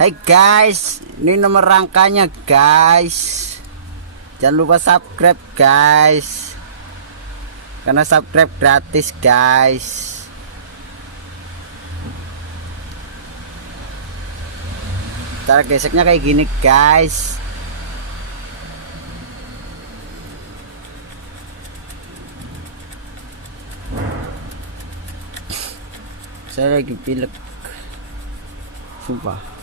Hai guys, ini nomor rangkanya guys. Jangan lupa subscribe guys, karena subscribe gratis guys. Cara geseknya kayak gini guys. Saya lagi pilek, sumpah.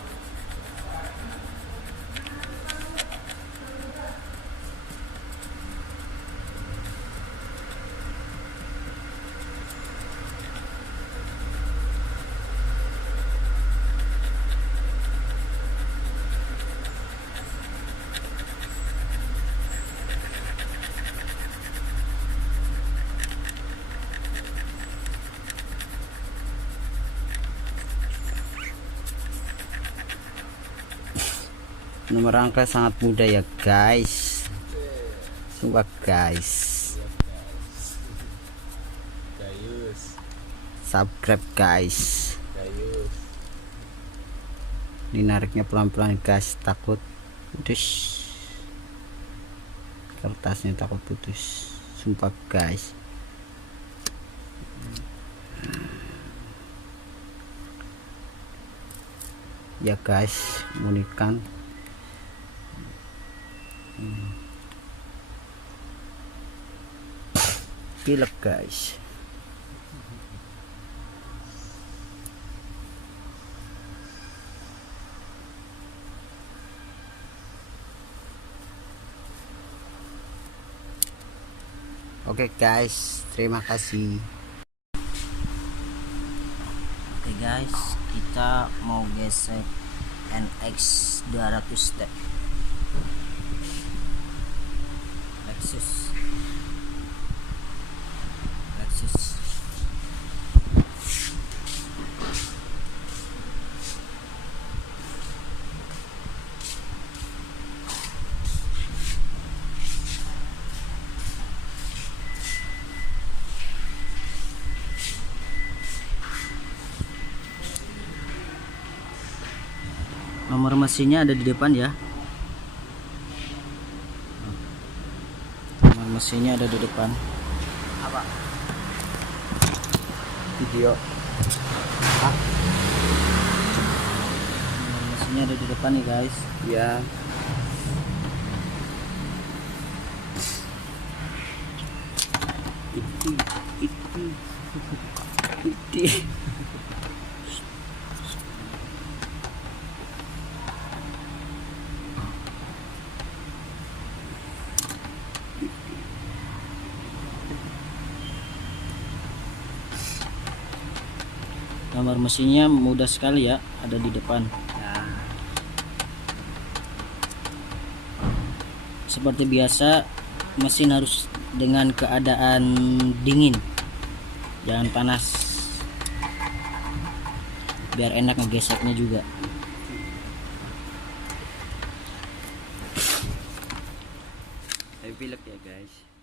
Nomor rangka sangat mudah ya guys, sumpah guys. Subscribe guys. Ini nariknya pelan-pelan guys, takut putus kertasnya, takut putus, sumpah guys. Ya guys, munikan. Pilek guys. Oke guys, terima kasih. Oke guys, kita mau gesek NX 200 step Lexus. Nomor mesinnya ada di depan ya. Nomor mesinnya ada di depan. Apa? Video. Nomor mesinnya ada di depan nih guys. Ya. Itu. Nomor mesinnya mudah sekali ya, ada di depan. Nah, Seperti biasa, mesin harus dengan keadaan dingin, jangan panas, biar enak ngegeseknya juga. saya pilek ya guys.